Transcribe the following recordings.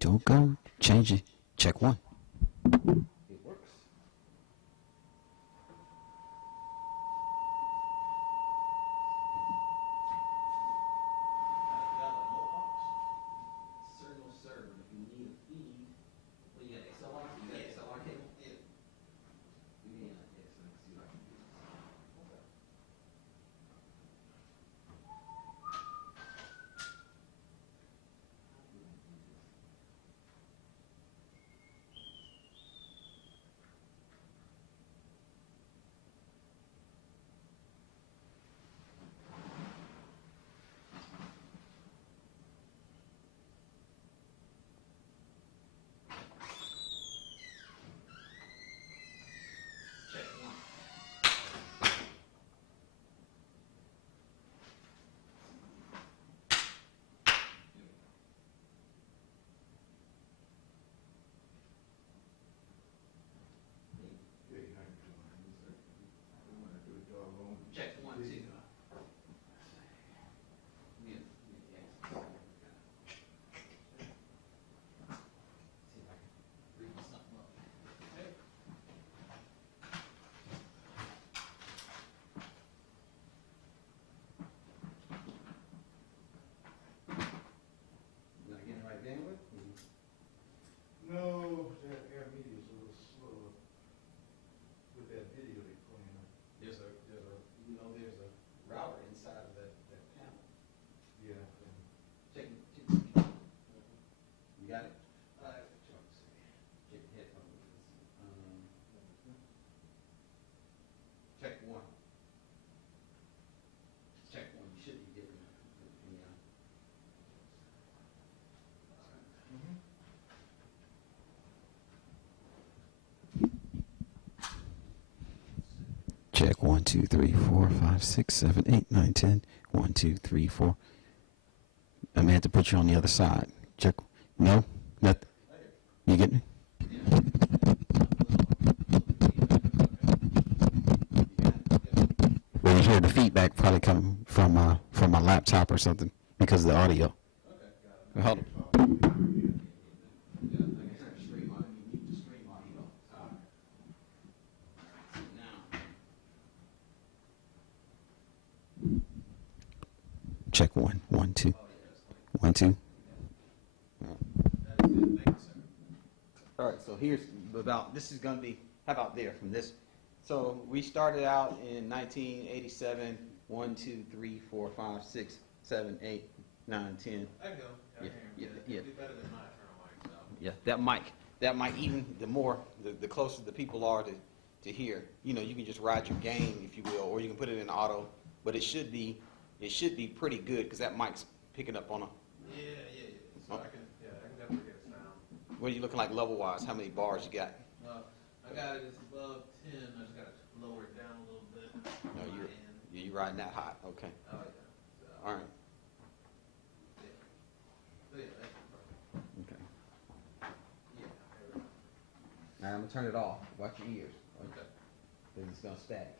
Don't go. Change it. Check one. It works. Sir, no sir. If you need a feed, well, you got XLR. You got XLR cable. Yeah. Give me an X. Let me see what I can do. Okay. Check one, two. No, that air media is a little slow with that video they playing on. There's a router inside of that panel. Yeah. Check. You got it? Check the headphones. Check one. Check one. You should be getting it. Yeah. Check 1, 2, 3, 4, 5, 6, 7, 8, 9, 10. 1, 2, 3, 4. I may have to put you on the other side. Check. No? Nothing. You get me? Well, you hear the feedback probably coming from my laptop or something because of the audio. Okay, Hold on. Check 1, 1, 2. 1, 2. All right, so here's about, this is going to be, how about there from this? So we started out in 1987, 1, 2, 3, 4, 5, 6, 7, 8, 9, 10. I go. Yeah. It'd be better than my internal mic, so. Yeah, that mic, even the closer the people are to hear, you know, you can just ride your game, if you will, or you can put it in auto, but it should be pretty good because that mic's picking up on a. Yeah. So I can definitely get it sound. What are you looking like level-wise? How many bars you got? I got it, it's above 10, I just got to lower it down a little bit. No, you're riding that hot. Okay. Oh, yeah. So, All right. yeah. So, yeah, that's perfect. Okay. Yeah. All right, I'm gonna turn it off. Watch your ears. Okay. Because it's gonna static.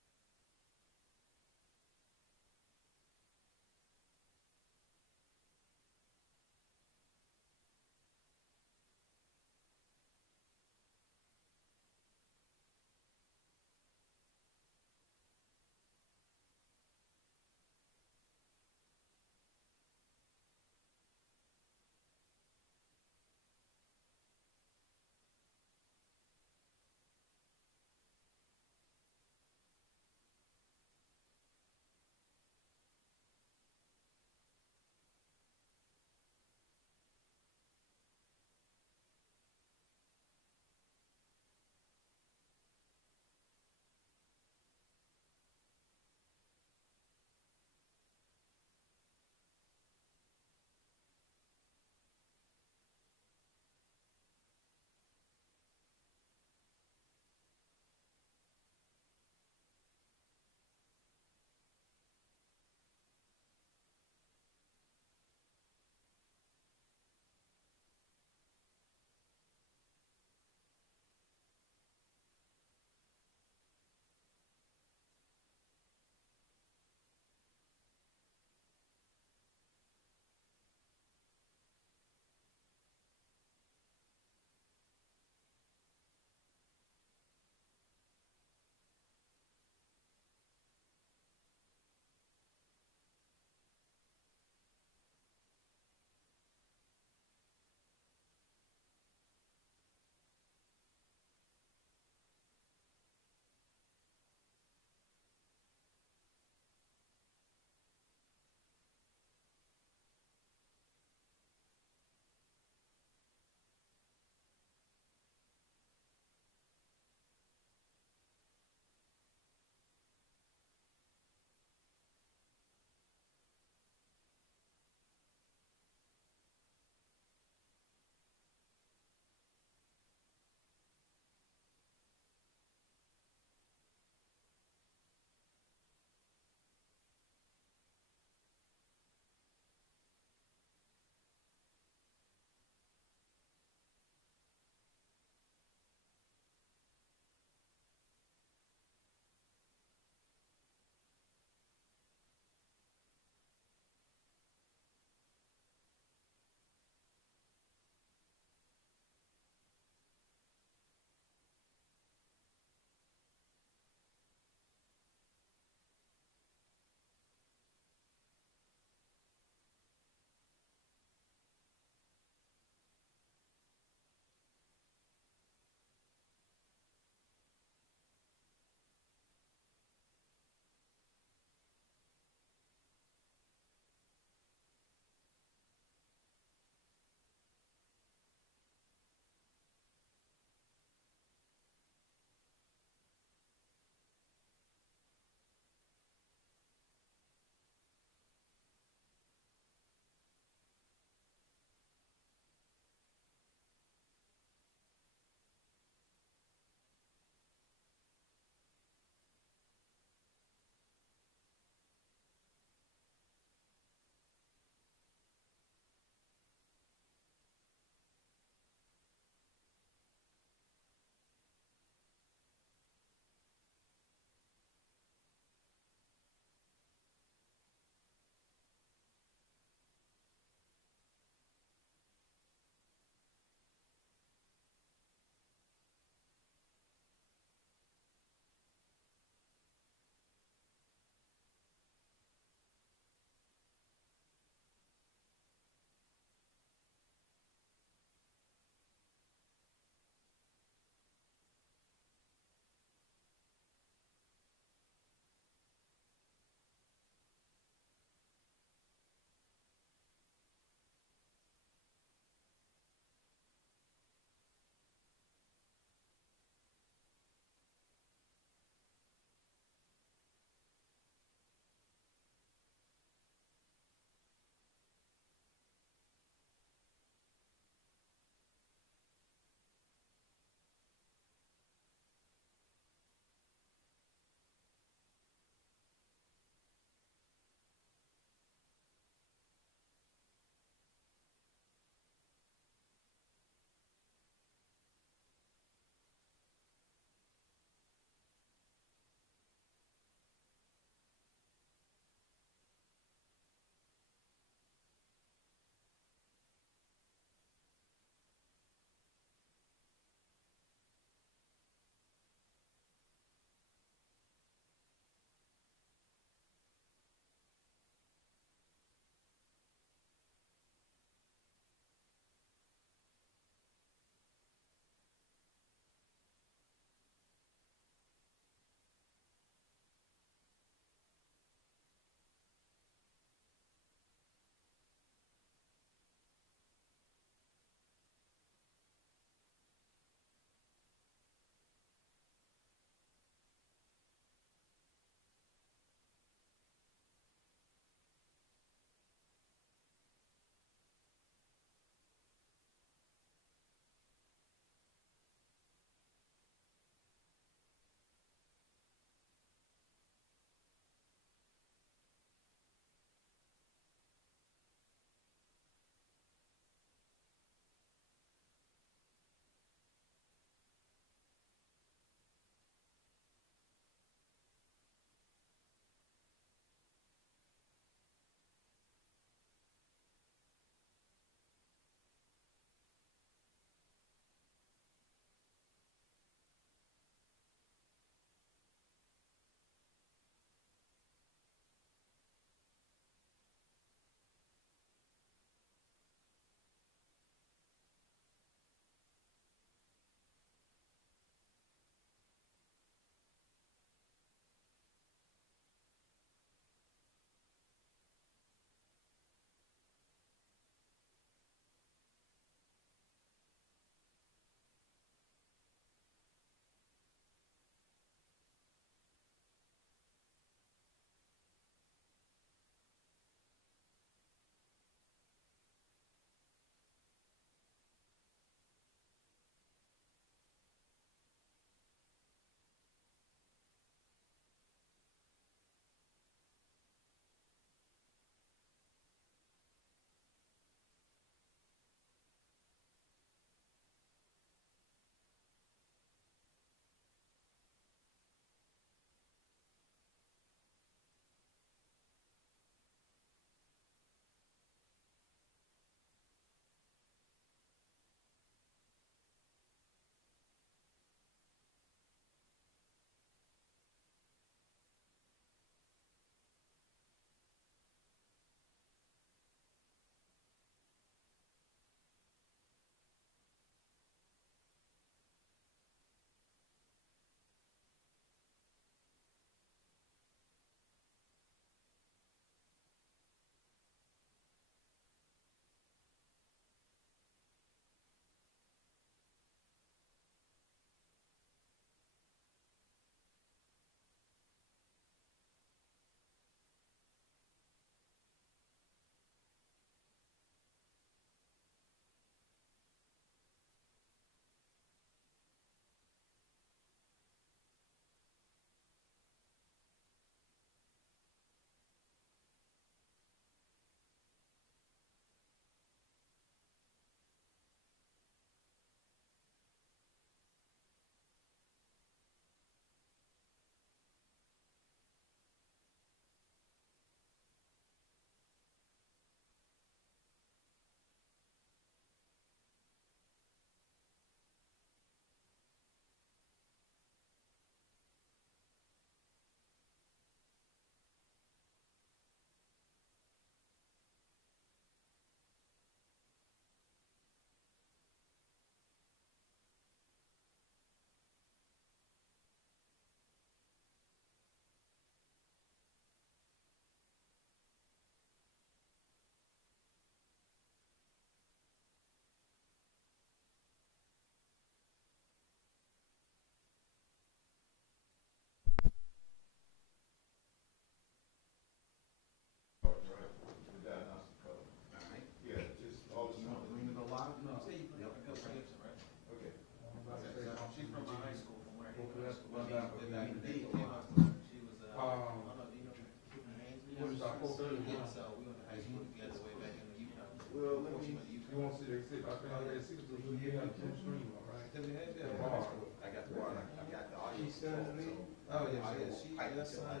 pipe to fill out.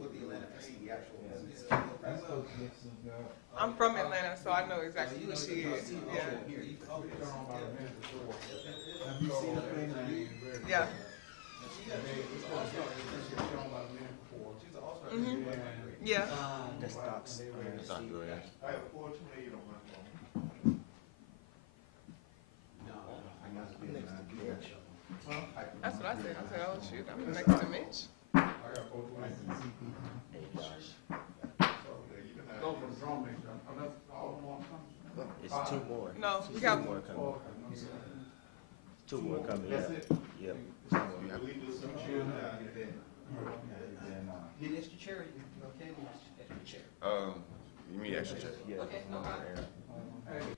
With the Atlanta FC, the actual. I'm from Atlanta, so I know exactly who she is. Yeah. Have you seen the thing? Yeah. Yeah. That's Doc's. I have a 428 on my phone. That's what I said. I said, oh shoot, I'm next to Mitch. I got 428. Go for the drum major. Unless all more comes. It's two more. No, we got Two more coming. Two more coming. That's Yeah. it. Yep. You leave this some chill down here. Need extra chair? Okay, need extra chair. You mean extra check? Yeah. Okay, no problem. We gotta do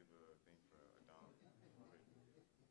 the thing for Adam.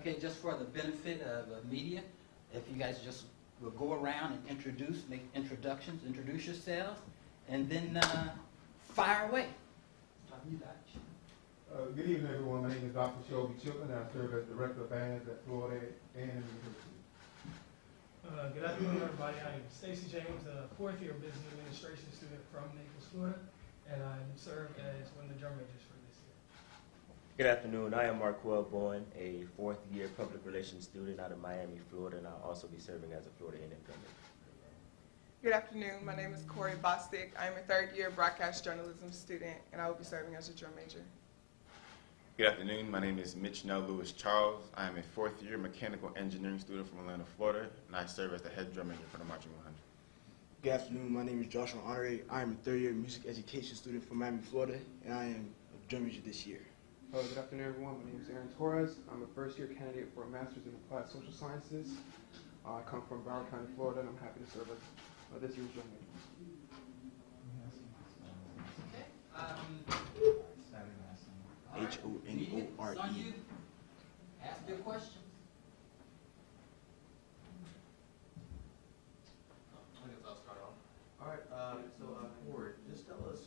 Okay, just for the benefit of the media, if you guys just will go around and make introductions, introduce yourselves, and then fire away. Start with you, Doc. Good evening, everyone. My name is Dr. Shelby Chilton. I serve as Director of Bands at Florida A&M University. Good afternoon, everybody. I'm Stacy James, a fourth-year business administration student from Naples, Florida, and I serve as one of the drum majors for this year. Good afternoon. I am Marquel Bowen, a fourth-year public relations student out of Miami, Florida, and I'll also be serving as a Florida A&M drum major. Good afternoon. My name is Corey Bostic. I am a third-year broadcast journalism student, and I will be serving as a drum major. Good afternoon. My name is Mitch Nell Lewis Charles. I am a fourth-year mechanical engineering student from Atlanta, Florida, and I serve as the head drum major for the Marching 100. Good afternoon. My name is Joshua Honore. I am a third-year music education student from Miami, Florida, and I am a drum major this year. Good afternoon, everyone. My name is Aaron Torres. I'm a first-year candidate for a master's in applied social sciences. I come from Broward County, Florida, and I'm happy to serve as this year's drum major. Honore. Ask your questions. I guess I'll start off. All right. So, Corey, just tell us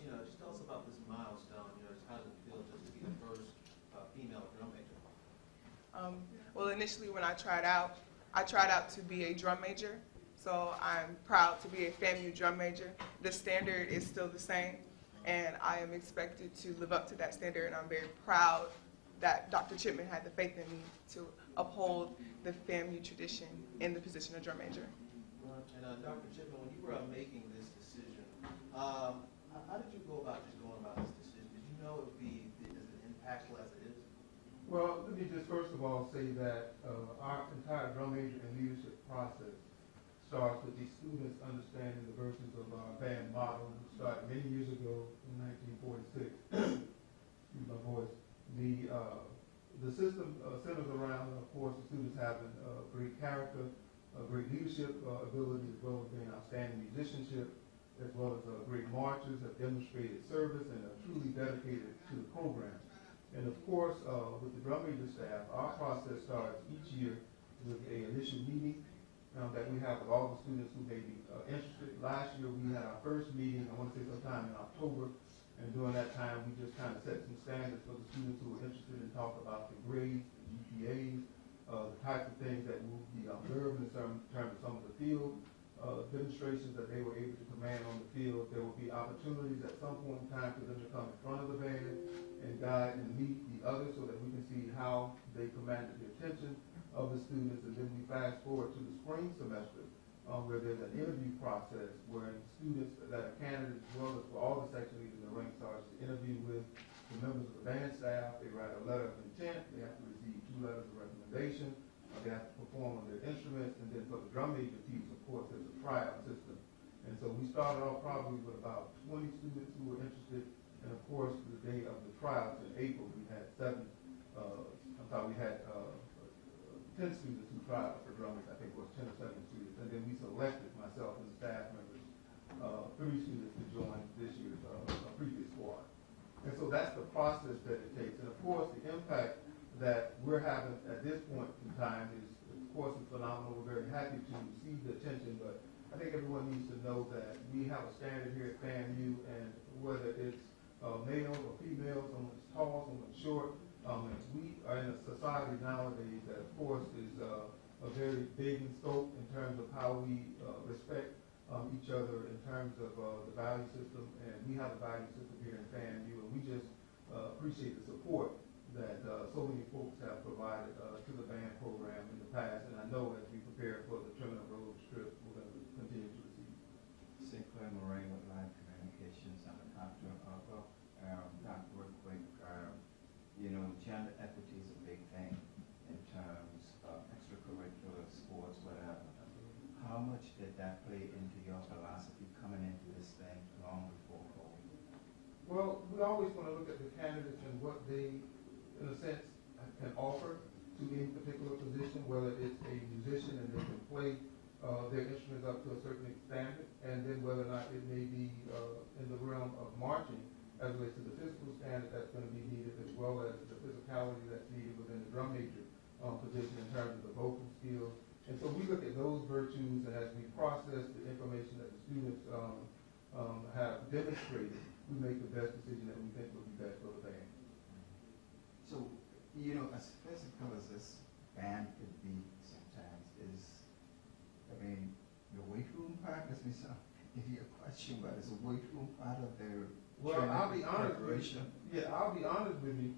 about this milestone. How does it feel just to be the first female drum major? Well, initially when I tried out to be a drum major. So I'm proud to be a FAMU drum major. The standard is still the same, and I am expected to live up to that standard, and I'm very proud that Dr. Chipman had the faith in me to uphold the FAMU tradition in the position of drum major. And Dr. Chipman, when you were making this decision, how did you go about going about this decision? Did you know it would be as impactful as it is? Well, let me just first of all say that our entire drum major and leadership process starts with the students understanding the virtues of our band model, which started many years ago in 1946. Excuse my voice. The system centers around, of course, the students having great character, great leadership ability, as well as being outstanding musicianship, as well as great marchers, have demonstrated service, and are truly dedicated to the program. And of course, with the drum major staff, our process starts each year with an initial meeting that we have with all the students who may be interested. Last year we had our first meeting, I want to say sometime in October, and during that time we just kind of set some standards for the students who were interested in talk about the grades, the GPAs, the types of things that will be observed in terms of some of the field demonstrations that they were able to command on the field. There will be opportunities at some point in time for them to come in front of the band and guide and lead the others so that we can see how they commanded the attention of the students. And then we fast forward to the spring semester where there's an interview process where students that are candidates, as well as for all the section leaders and rank sergeants, interview with the members of the band staff. They write a letter of intent. They have to receive 2 letters of recommendation. They have to perform on their instruments. And then for the drum major piece, of course, there's a tryout system. And so we started off probably with about 20 students who were interested. And of course, the day of the tryouts in April, we had 10 students who tried out for drummers. I think it was 10 or 7 students. And then we selected, myself and the staff members, 3 students to join this year's previous squad. And so that's the process that it takes. And of course, the impact that we're having at this point in time is, of course, is phenomenal. We're very happy to receive the attention, but I think everyone needs to know that we have a standard here at FAMU, and whether it's male or female, someone's tall, someone's short, we are in a society nowadays that, of course, is a very big in scope in terms of how we respect each other in terms of the value system. And we have a value system here in FAMU, and we just appreciate the support that so many folks have provided to the band program in the past. And I know as we prepare for the Terminal Road trip, we're going to continue to receive. Sinclair Moraine with Live Communications. I'm a doctor of not real quick. Gender equity is a big thing in terms of extracurricular sports, whatever. How much did that play into your philosophy coming into this thing long before COVID? Well, we always want to look at the candidates and what they, in a sense, can offer to any particular position, whether it's a musician and they can play their instruments up to a certain standard, and then whether or not it may be in the realm of marching as it relates to the physical standard that's going to be needed, as well as the physicality that's needed within the drum major position in terms of the vocal skills. And so we look at those virtues, and as we process the information that the students have demonstrated, we make the best decision that we think will be best for the band. So, as physical as this band could be sometimes is, the weight room part, let me give you a question, but is the weight room part of their Well, I'll be honest with preparation? you. Yeah, I'll be honest with you.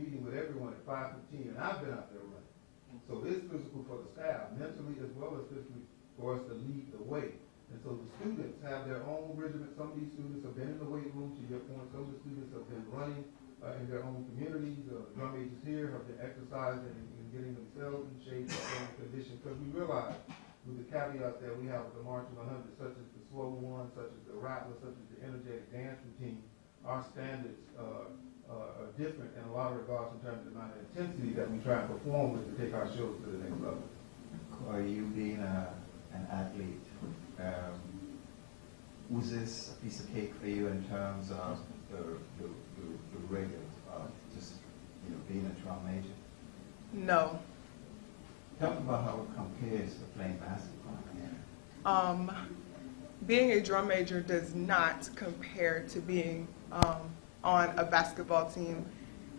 meeting with everyone at 5:15, and I've been out there running. So it's physical for the staff, mentally as well as physically for us to lead the way. And so the students have their own regimen. Some of these students have been in the weight room, to your point. Some of the students have been running in their own communities. Drum majors here have been exercising and getting themselves in shape and condition. Because we realize, with the caveat that we have with the March 100, such as the slow one, such as the rattler, such as the energetic dance routine, our standards are different in a lot of regards in terms of the amount of intensity that we try and perform with to take our shows to the next level. Corey, you being an athlete, was this a piece of cake for you in terms of the rigors of just being a drum major? No. Talk about how it compares to playing basketball. Being a drum major does not compare to being on a basketball team.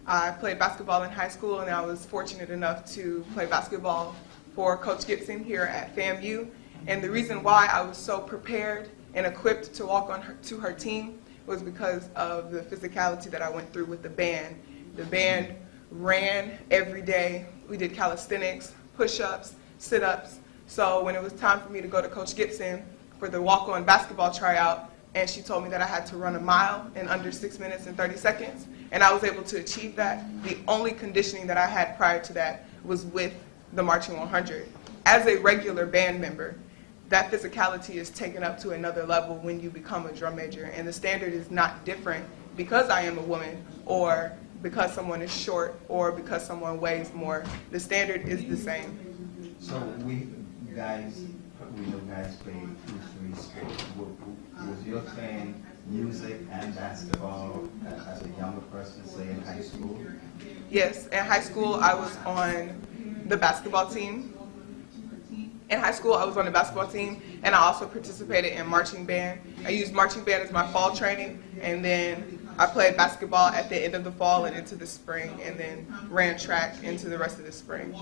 I played basketball in high school, and I was fortunate enough to play basketball for Coach Gibson here at FAMU. And the reason why I was so prepared and equipped to walk on to her team was because of the physicality that I went through with the band. The band ran every day. We did calisthenics, push-ups, sit-ups. So when it was time for me to go to Coach Gibson for the walk-on basketball tryout, and she told me that I had to run a mile in under 6 minutes and 30 seconds, and I was able to achieve that. The only conditioning that I had prior to that was with the Marching 100. As a regular band member, that physicality is taken up to another level when you become a drum major, and the standard is not different because I am a woman or because someone is short or because someone weighs more. The standard is the same. So we know guys play 2-3 sports. Was your thing music and basketball as a younger person, say in high school? Yes, in high school I was on the basketball team. In high school I was on the basketball team, and I also participated in marching band. I used marching band as my fall training, and then I played basketball at the end of the fall and into the spring, and then ran track into the rest of the spring.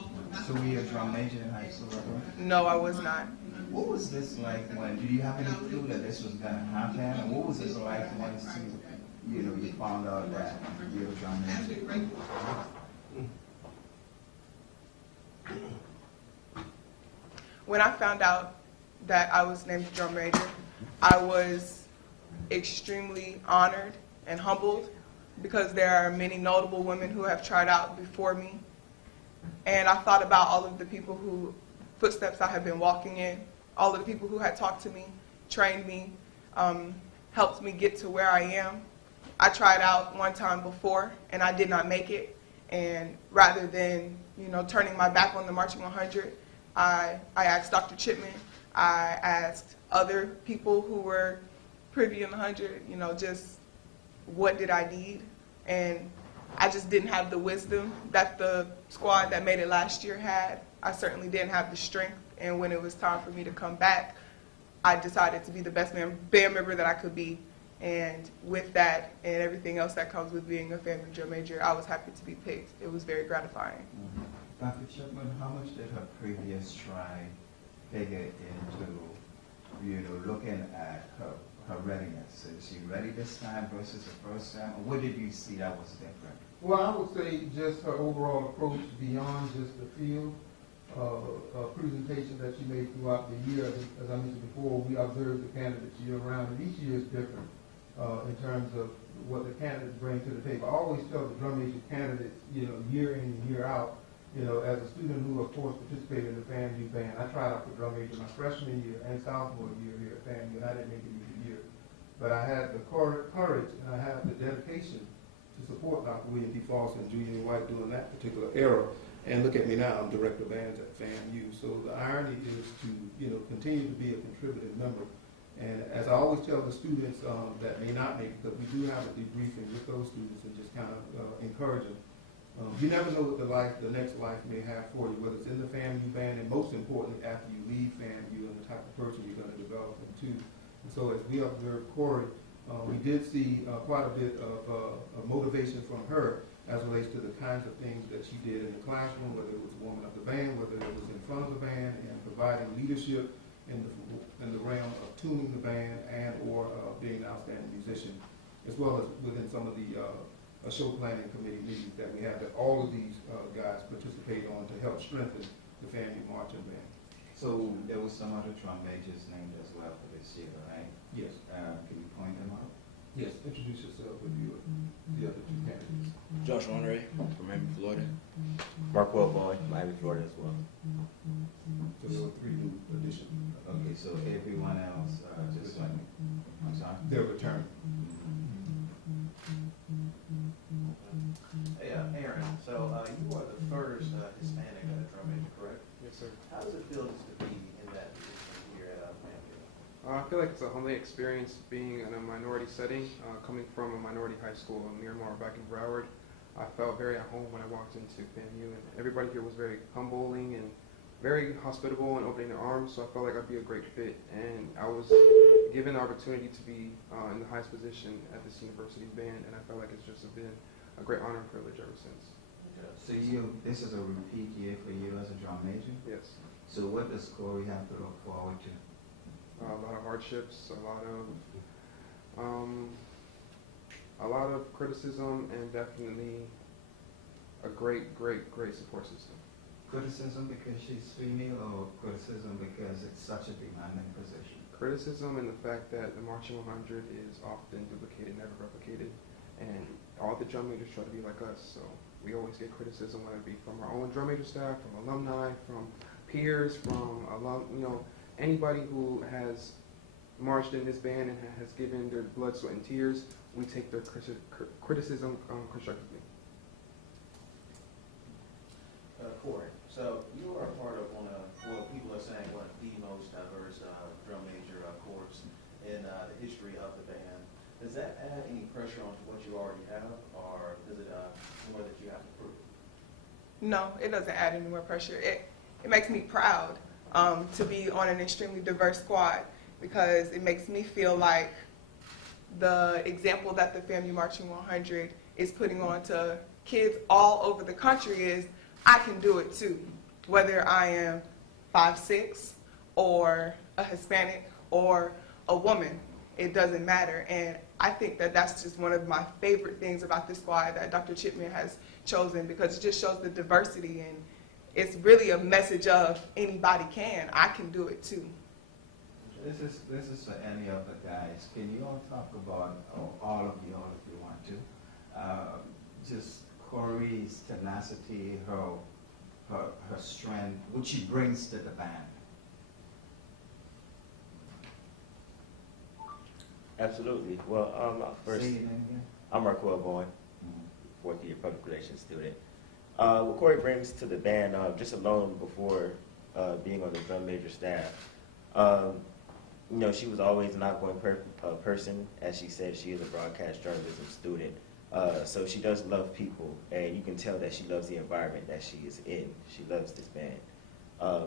So were you a drum major in high school? No, I was not. What was this like when, do you have any clue that this was going to happen? And what was this like once you found out that you were a drum major? When I found out that I was named drum major, I was extremely honored and humbled because there are many notable women who have tried out before me. And I thought about all of the people whose footsteps I have been walking in, all of the people who had talked to me, trained me, helped me get to where I am. I tried out one time before and I did not make it. And rather than, turning my back on the Marching 100, I asked Dr. Chipman, I asked other people who were privy in the 100, just what did I need? And I just didn't have the wisdom that the squad that made it last year had. I certainly didn't have the strength, and when it was time for me to come back, I decided to be the best band member that I could be. And with that and everything else that comes with being a FAMU drum major, I was happy to be picked. It was very gratifying. Mm-hmm. Dr. Chipman, how much did her previous try figure into, looking at her readiness? Is she ready this time versus the first time? Or what did you see that was different? Well, I would say just her overall approach beyond just the field presentation that she made throughout the year. As I mentioned before, we observe the candidates year-round, and each year is different in terms of what the candidates bring to the table. I always tell the drum major candidates, year in and year out, as a student who, of course, participated in the FAMU band, I tried out for drum major my freshman year and sophomore year here at FAMU, and I didn't make it either year. But I had the courage and I had the dedication to support Dr. William P. Foster and Julian White during that particular era. And look at me now, I'm director of bands at FAMU. So the irony is to, continue to be a contributing member. And as I always tell the students that may not make it, because we do have a debriefing with those students and just kind of encourage them. You never know what the next life may have for you, whether it's in the FAMU band, and most importantly, after you leave FAMU and the type of person you're going to develop into. And so as we observed Corey, we did see quite a bit of motivation from her as relates to the kinds of things that she did in the classroom, whether it was warming up the band, whether it was in front of the band, and providing leadership in the realm of tuning the band and or being an outstanding musician, as well as within some of the show planning committee meetings that we have that all of these guys participate on to help strengthen the family marching band. So there was some other drum majors named as well for this year, right? Yes. Can you point them out? Yes, introduce yourself with you, the other two candidates. Joshua Honore from Miami, Florida. Marquel Boyd, Miami, Florida as well. So there were 3 new additions. Okay, so everyone else, just like, I'm sorry? They're returning. Hey, Aaron, so you are the first Hispanic drum major, correct? Yes, sir. How does it feel just to be in that position here at Miami? I feel like it's a humbling experience being in a minority setting, coming from a minority high school in Miramar back in Broward. I felt very at home when I walked into FAMU, and everybody here was very humbling and very hospitable and opening their arms, so I felt like I'd be a great fit. And I was given the opportunity to be in the highest position at this university's band, and I felt like it's just been a great honor and privilege ever since. So this is a repeat year for you as a drum major? Yes. So what does Corey have to look forward to? A lot of hardships, a lot of criticism, and definitely a great support system. Criticism because she's female, or criticism because it's such a demanding position? Criticism and the fact that the Marching 100 is often duplicated, never replicated, and all the drum majors try to be like us, so we always get criticism, whether it be from our own drum major staff, from alumni, from peers, from anybody who has marched in this band and has given their blood, sweat, and tears. We take their criticism constructively. Corey, so you are a part of people are saying one of the most diverse drum major corps in the history of the band. Does that add any pressure onto what you already have, or is it more that you have to prove? No, it doesn't add any more pressure. It makes me proud to be on an extremely diverse squad, because it makes me feel like the example that the FAMU Marching 100 is putting on to kids all over the country is, I can do it too, whether I am 5'6", or a Hispanic, or a woman. It doesn't matter. And I think that that's just one of my favorite things about this squad that Dr. Chipman has chosen, because it just shows the diversity, and it's really a message of anybody can. I can do it too. This is for any of the guys. Can you all talk about, all of you want to, just Corey's tenacity, her strength, what she brings to the band? Absolutely. Well, first, Say your name again. I'm Marquel Boyd, fourth year public relations student. What Corey brings to the band, just alone before being on the drum major staff, she was always an outgoing person. As she said, she is a broadcast journalism student. So she does love people, and you can tell that she loves the environment that she is in. She loves this band.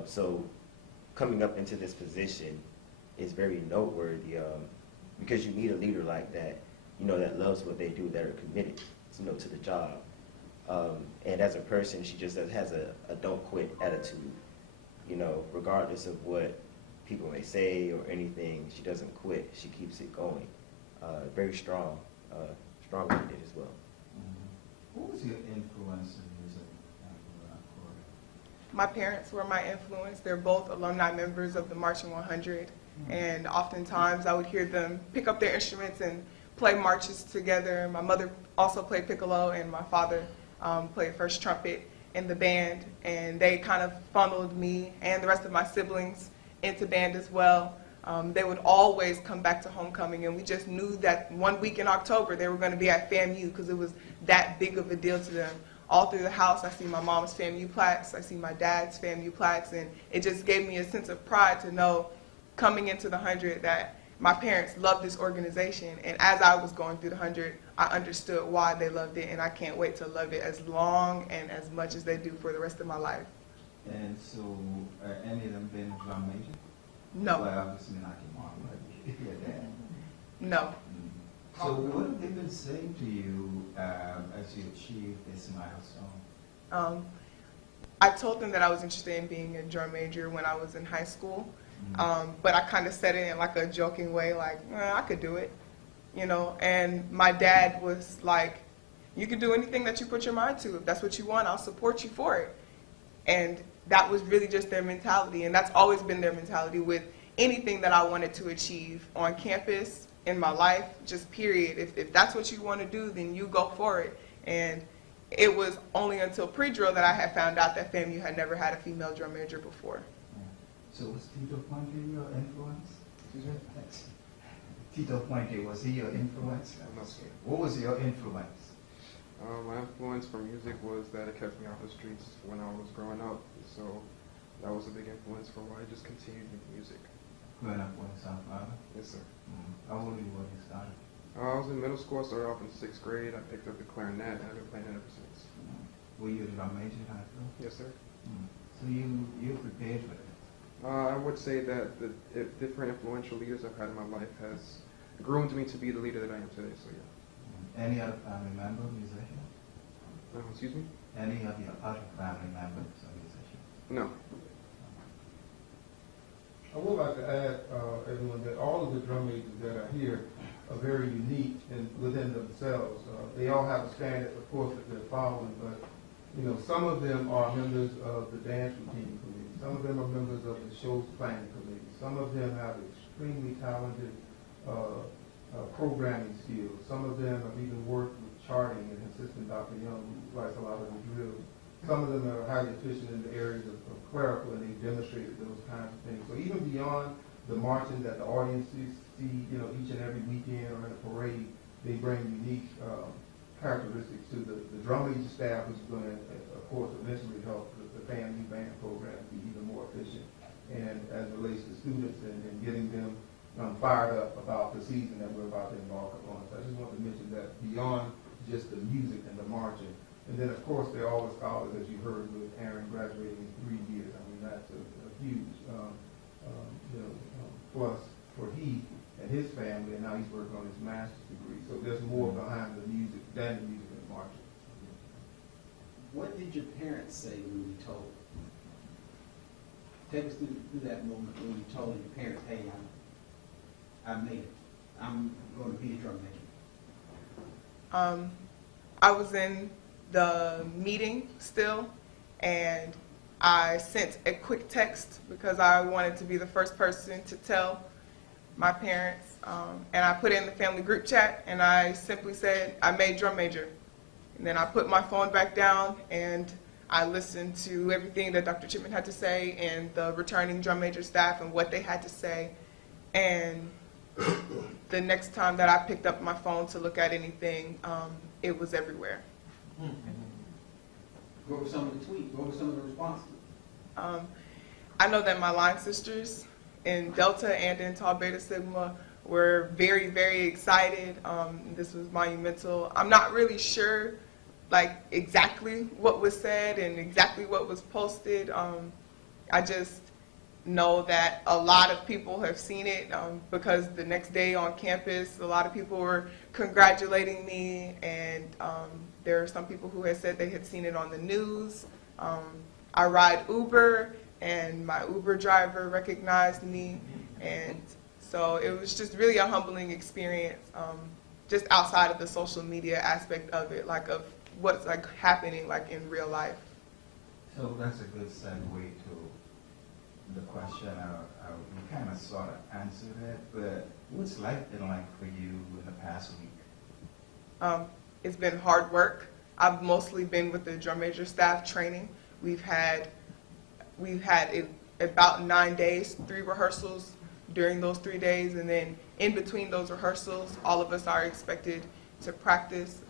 So coming up into this position is very noteworthy, because you need a leader like that, that loves what they do, that are committed, to the job. And as a person, she just has a don't quit attitude, regardless of what people may say or anything. She doesn't quit. She keeps it going. Very strong, stronger-minded as well. Who was your influence in music, Corey? My parents were my influence. They're both alumni members of the Marching 100, and oftentimes I would hear them pick up their instruments and play marches together. My mother also played piccolo, and my father played first trumpet in the band, and they kind of funneled me and the rest of my siblings into band as well. They would always come back to homecoming, and we just knew that one week in October they were going to be at FAMU, because it was that big of a deal to them. All through the house, I see my mom's FAMU plaques, I see my dad's FAMU plaques, and it just gave me a sense of pride to know, coming into the 100, that my parents loved this organization. And as I was going through the 100, I understood why they loved it, and I can't wait to love it as long and as much as they do for the rest of my life. And so, are any of them been a drum major? No. Well, obviously not your mom, but your dad. No. So what have they been saying to you as you achieve this milestone? I told them that I was interested in being a drum major when I was in high school, but I kind of said it in like a joking way, like, I could do it, And my dad was like, you can do anything that you put your mind to. If that's what you want, I'll support you for it. And that was really just their mentality, and that's always been their mentality with anything that I wanted to achieve on campus, in my life, just period. If that's what you want to do, then you go for it. And it was only until pre-drill that I had found out that FAMU had never had a female drum major before. Yeah. So was Tito Puente your influence? Tito Puente, was he your influence? No. What was your influence? My influence for music was that it kept me off the streets when I was growing up. So that was a big influence for why I just continued with music. Growing up with South Florida? Yes, sir. How old were you when you started? I was in middle school. I started off in 6th grade. I picked up the clarinet, and I've been playing it ever since. Were you a drum major in high school? Yes, sir. So you prepared for this? I would say that the different influential leaders I've had in my life has groomed me to be the leader that I am today. So yeah. Any other family member musician? Excuse me? Any of your other family members are musicians? No. I would like to add, everyone, that all of the drum majors that are here are very unique within themselves. They all have a standard, of course, that they're following, but you know, some of them are members of the dance routine committee. Some of them are members of the shows planning committee. Some of them have extremely talented programming skills. Some of them have even worked with charting and assistant Dr. Young, who writes a lot of the drills. Some of them are highly efficient in the areas of clerical, and they've demonstrated those kinds of things. So even beyond the marching that the audiences see, you know, each and every weekend or in a parade, they bring unique characteristics to the drum major staff, which is going to, of course, eventually help the FAMU band program be even more efficient. And as it relates to students and getting them fired up about the season that we're about to embark upon. So I just want to mention that beyond just the music and the marching. And then, of course, they're all the scholars, as you heard, with Aaron graduating in 3 years. I mean, that's a huge plus for he and his family, and now he's working on his master's degree. So there's more behind the music than the music and marching. What did your parents say when you told? Take us through that moment when you told your parents, hey, I made it. I'm going to be a drum major. I was in the meeting still, and I sent a quick text because I wanted to be the first person to tell my parents, and I put it in the family group chat, and I simply said, I made drum major. And then I put my phone back down, and I listened to everything that Dr. Chipman had to say and the returning drum major staff and what they had to say. And the next time that I picked up my phone to look at anything, it was everywhere. What were some of the tweets? What were some of the responses? I know that my line sisters in Delta and in Tau Beta Sigma were very, very excited. This was monumental. I'm not really sure like exactly what was said and exactly what was posted. I just know that a lot of people have seen it because the next day on campus, a lot of people were congratulating me, and there are some people who had said they had seen it on the news. I ride Uber, and my Uber driver recognized me, and so it was just really a humbling experience, just outside of the social media aspect of it, like of what's like happening like in real life. So that's a good segue to the question. You kind of sort of answered it, but what's life been like for you in the past week? It's been hard work. I've mostly been with the drum major staff training. We've had about 9 days, 3 rehearsals during those 3 days, and then in between those rehearsals, all of us are expected to practice.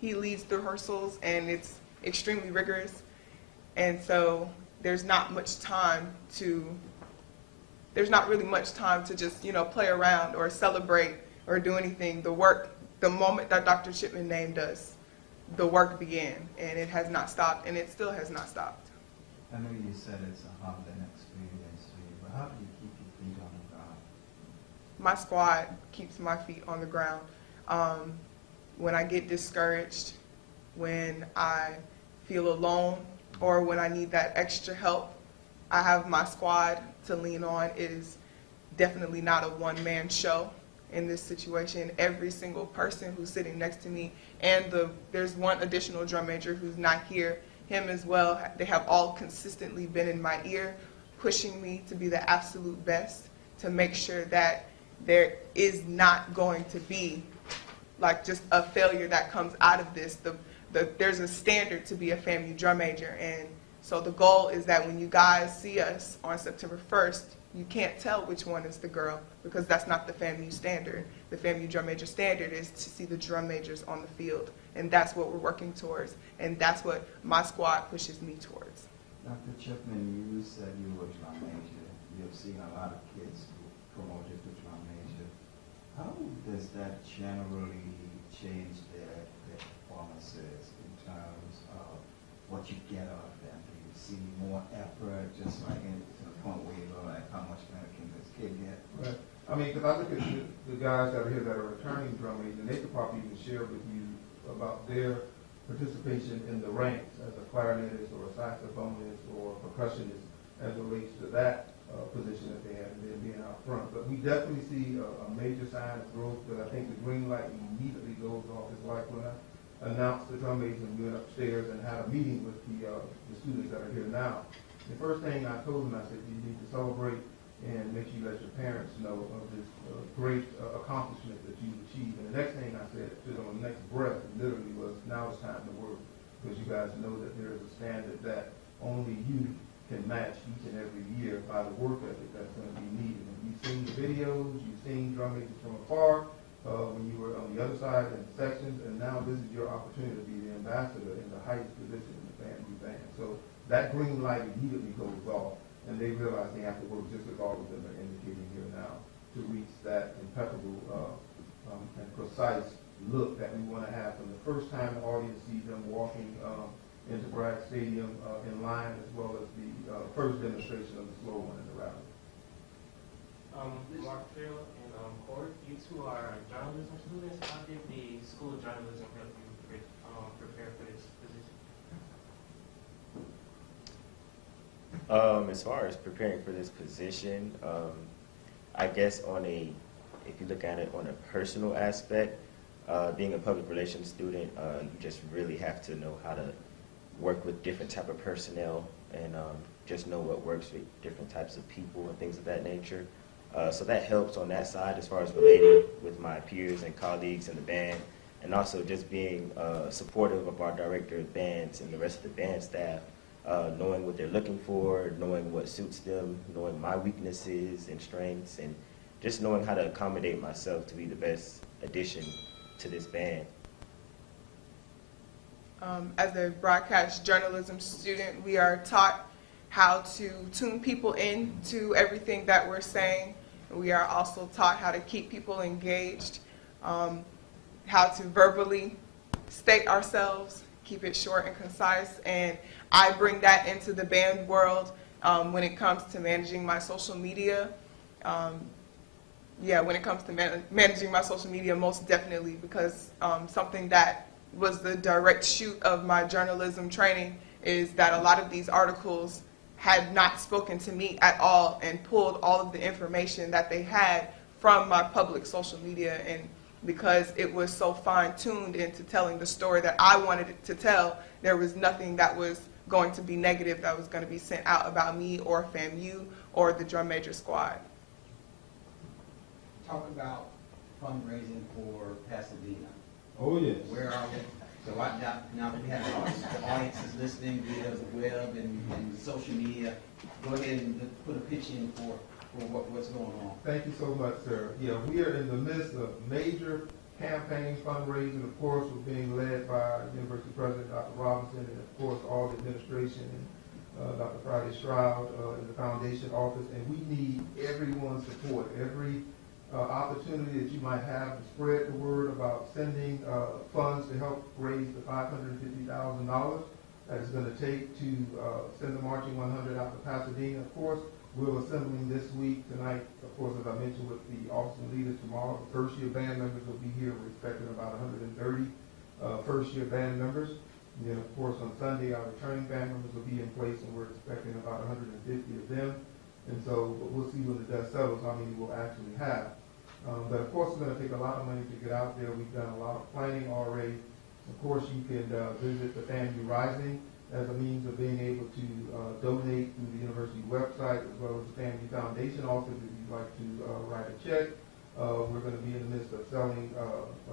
He leads the rehearsals, and it's extremely rigorous, and so there's not really much time to just, you know, play around or celebrate or do anything. The moment that Dr. Chipman named us, the work began, and it has not stopped, and it still has not stopped. I know you said it's a humbling experience for you, but how do you keep your feet on the ground? My squad keeps my feet on the ground. When I get discouraged, when I feel alone, or when I need that extra help, I have my squad to lean on. It is definitely not a one-man show, in this situation. Every single person who's sitting next to me, and there's one additional drum major who's not here, him as well, they have all consistently been in my ear, pushing me to be the absolute best, to make sure that there is not going to be like just a failure that comes out of this. There's a standard to be a FAMU drum major, and so the goal is that when you guys see us on September 1st, you can't tell which one is the girl, because that's not the FAMU standard. The FAMU drum major standard is to see the drum majors on the field, and that's what we're working towards, and that's what my squad pushes me towards. Dr. Chipman, you said you were a drum major. You've seen a lot of kids promoted to drum major. How does that generally change their performances in terms of what you get out of them? Do you see more effort, just like to the point where you go, like, how much better can this kid get? Right. I mean, because I look at the guys that are here that are returning drum majors, and they could probably even share with you about their participation in the ranks as a clarinetist or a saxophonist or a percussionist as it relates to that position that they have and then being out front. But we definitely see a major sign of growth, but I think the green light immediately goes off. It's like when I announced the drum majors and we went upstairs and had a meeting with the students that are here now. The first thing I told them, I said, you need to celebrate and make sure you let your parents know of this great accomplishment that you've achieved. And the next thing I said to them on the next breath literally was, now it's time to work, because you guys know that there is a standard that only you can match each and every year by the work ethic that's going to be needed. And you've seen the videos, you've seen drum majors from afar when you were on the other side in the sections, and now this is your opportunity to be the ambassador in the highest position in the FAMU band. So that green light immediately goes off, and they realize they have to work just as all of them are indicating here now to reach that impeccable and precise look that we want to have from the first time the audience sees them walking into Bragg Stadium in line, as well as the first demonstration of the slow one in the rally. Mark Farrell and Corey, you two are journalism students. How did the School of Journalism help you prepare for this position? As far as preparing for this position, I guess if you look at it on a personal aspect, being a public relations student, you just really have to know how to work with different type of personnel and just know what works with different types of people and things of that nature. So that helps on that side as far as relating with my peers and colleagues in the band, and also just being supportive of our director of bands and the rest of the band staff, knowing what they're looking for, knowing what suits them, knowing my weaknesses and strengths, and just knowing how to accommodate myself to be the best addition to this band. As a broadcast journalism student, we are taught how to tune people in to everything that we're saying. We are also taught how to keep people engaged, how to verbally state ourselves, keep it short and concise, and I bring that into the band world when it comes to managing my social media. When it comes to managing my social media, most definitely, because something that was the direct shoot of my journalism training is that a lot of these articles had not spoken to me at all and pulled all of the information that they had from my public social media, and because it was so fine-tuned into telling the story that I wanted it to tell, there was nothing that was going to be negative that was going to be sent out about me or FAMU or the drum major squad. Talk about fundraising for Pasadena. Oh, yes. Where are we? So now that we have the audience is listening via the web and social media, go ahead and put a pitch in for what's going on. Thank you so much, sir. Yeah, we are in the midst of major campaign fundraising. Of course, we're being led by University President Dr. Robinson, and of course all the administration and Dr. Friday Stroud in the foundation office. And we need everyone's support, every opportunity that you might have to spread the word about sending funds to help raise the $550,000 that it's going to take to send the Marching 100 out to Pasadena. Of course, we're assembling this week, tonight, of course, as I mentioned, with the awesome leaders tomorrow. The first-year band members will be here. We're expecting about 130 first-year band members. And then, of course, on Sunday, our returning band members will be in place, and we're expecting about 150 of them. And so we'll see when the dust settles how many we'll actually have. But of course, it's going to take a lot of money to get out there. We've done a lot of planning already. Of course, you can visit the FAMU Rising as a means of being able to donate through the university website, as well as the FAMU Foundation office if you'd like to write a check. We're going to be in the midst of selling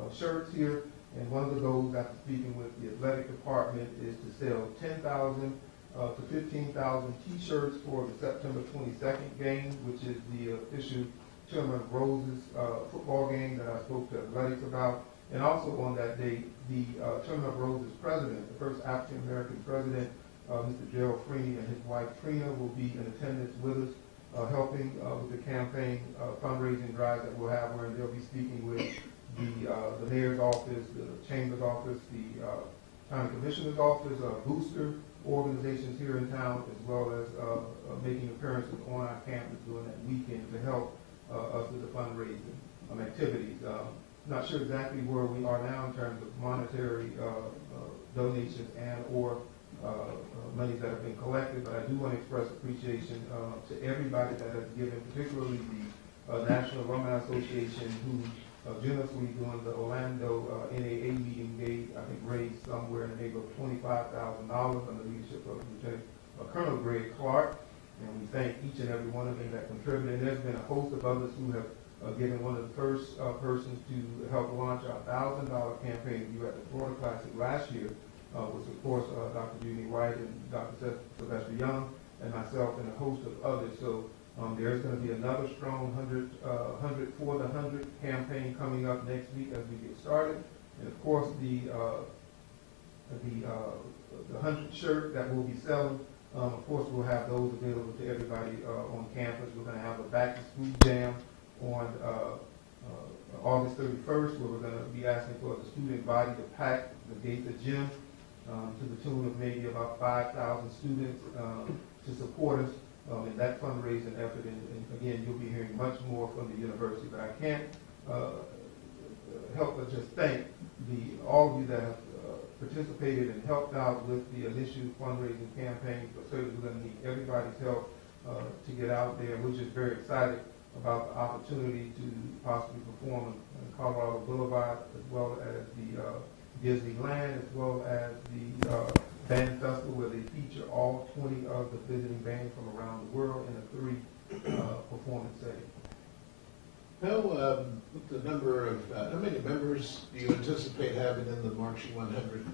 shirts here, and one of the goals after speaking with the athletic department is to sell 10,000 to 15,000 T-shirts for the September 22nd game, which is the official Tournament of Roses football game that I spoke to athletics about. And also on that day, the Tournament of Roses president, the first African-American president, Mr. Gerald Freeney, and his wife Trina will be in attendance with us, helping with the campaign fundraising drive that we'll have, where they'll be speaking with the mayor's office, the chamber's office, the county commissioner's office, booster organizations here in town, as well as making appearances on our campus during that weekend to help us with the fundraising activities. Not sure exactly where we are now in terms of monetary donations and or monies that have been collected, but I do want to express appreciation to everybody that has given, particularly the National Alumni Association, who generously during the Orlando NAA meeting gave, I think, raised somewhere in the neighborhood of $25,000 under the leadership of Lieutenant Colonel Greg Clark. And we thank each and every one of them that contributed. And there's been a host of others who have given. One of the first persons to help launch our $1,000 campaign here at the Florida Classic last year was, of course, Dr. Judy White and Dr. Sylvester Young and myself and a host of others. So there's going to be another strong 100 for the 100 campaign coming up next week as we get started. And of course, the 100 shirt that we'll be selling. Of course, we'll have those available to everybody on campus. We're going to have a back-to-school jam on August 31st, where we're going to be asking for the student body to pack the Gaither Gym to the tune of maybe about 5,000 students to support us in that fundraising effort. And again, you'll be hearing much more from the university. But I can't help but just thank all of you that have participated and helped out with the initial fundraising campaign. But certainly we're going to need everybody's help to get out there. We're just very excited about the opportunity to possibly perform in Colorado Boulevard, as well as the Disneyland, as well as the band festival, where they feature all 20 of the visiting bands from around the world in a 3 performance setting. How many members do you anticipate having in the Marching 100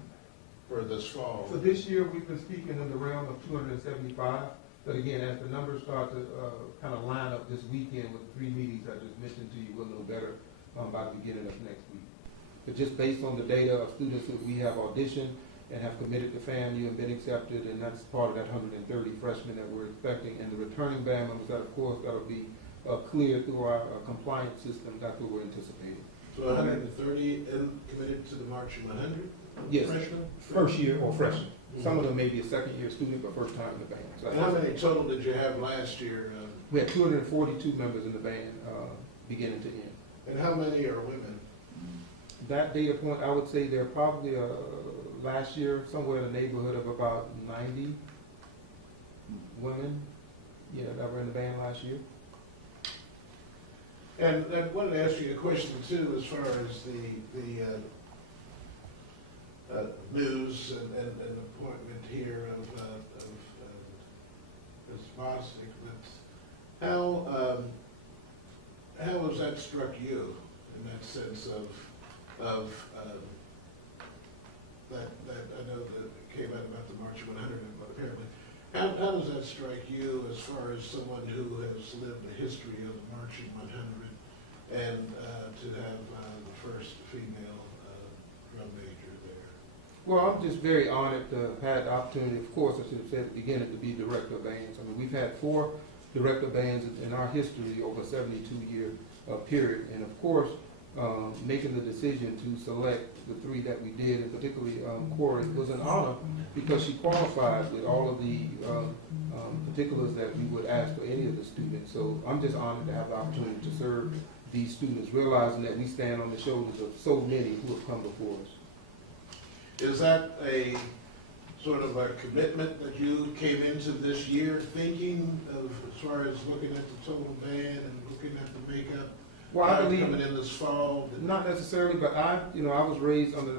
for this fall? For this year, we've been speaking in the realm of 275. But again, as the numbers start to kind of line up this weekend with the 3 meetings I just mentioned to you, we'll know better by the beginning of next week. But just based on the data of students that we have auditioned and have committed to FAMU and been accepted, and that's part of that 130 freshmen that we're expecting, and the returning band members that, of course, that will be cleared through our compliance system. That's what we're anticipating. So 130 committed to the Marching 100? Yes, freshmen? first year or freshmen. Some of them may be a second-year student, but first time in the band. So how many total did you have last year? We had 242 members in the band, beginning to end. And how many are women? That data point, I would say there are probably last year somewhere in the neighborhood of about 90 women, that were in the band last year. And I wanted to ask you a question too, as far as the news and appointment here of Ms. Bostic. But how has that struck you in that sense of that I know that it came out about the March 100 apparently. How does that strike you as far as someone who has lived a history of the Marching 100 and to have the first female drum major there? Well, I'm just very honored to have had the opportunity, of course, I should have said at the beginning, to be director of bands. I mean, we've had 4 director bands in our history over a 72-year period. And of course, making the decision to select the 3 that we did, and particularly Corey, was an honor because she qualified with all of the particulars that we would ask for any of the students. So I'm just honored to have the opportunity to serve these students, realizing that we stand on the shoulders of so many who have come before us. Is that a sort of a commitment that you came into this year thinking of, as far as looking at the total band and looking at the makeup Well, I guy believe coming in this fall? not necessarily, but I was raised under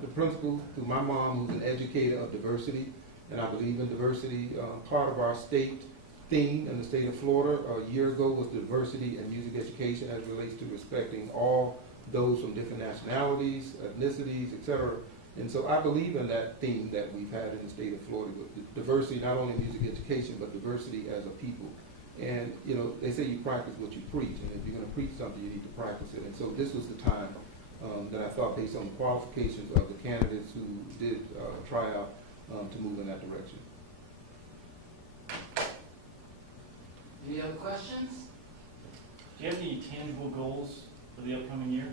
the principle through my mom, who's an educator of diversity, and I believe in diversity. Part of our state theme in the state of Florida a year ago was diversity in music education as it relates to respecting all those from different nationalities, ethnicities, etc. And so I believe in that theme that we've had in the state of Florida with diversity, not only in music education, but diversity as a people. And, they say you practice what you preach, and if you're going to preach something, you need to practice it. And so this was the time that I thought, based on the qualifications of the candidates who did try out, to move in that direction. Any other questions? Do you have any tangible goals for the upcoming year?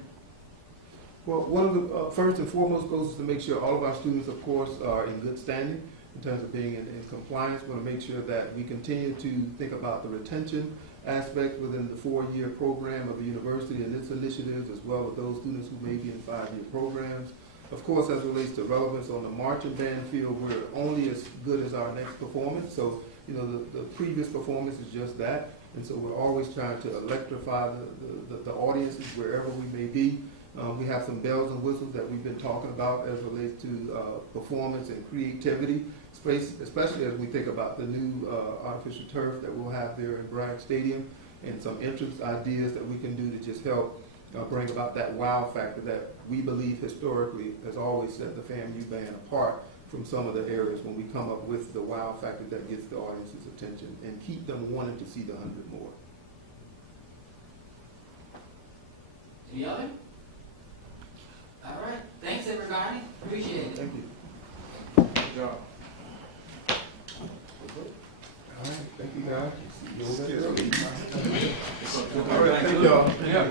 Well, one of the first and foremost goals is to make sure all of our students, of course, are in good standing in terms of being in compliance. We want to make sure that we continue to think about the retention aspect within the 4-year program of the university and its initiatives, as well as those students who may be in 5-year programs. Of course, as it relates to relevance on the marching band field, we're only as good as our next performance. So, the previous performance is just that. And so we're always trying to electrify the audiences wherever we may be. We have some bells and whistles that we've been talking about as it relates to performance and creativity, especially as we think about the new artificial turf that we'll have there in Bragg Stadium, and some entrance ideas that we can do to just help bring about that wow factor that we believe historically has always set the FAMU band apart from some of the areas when we come up with the wow factor that gets the audience's attention and keep them wanting to see the 100 more. Any other? All right. Thanks, everybody. Appreciate it. Thank you. Good job. All right. Thank you, guys. See you over there. All right, thank y'all. Yeah.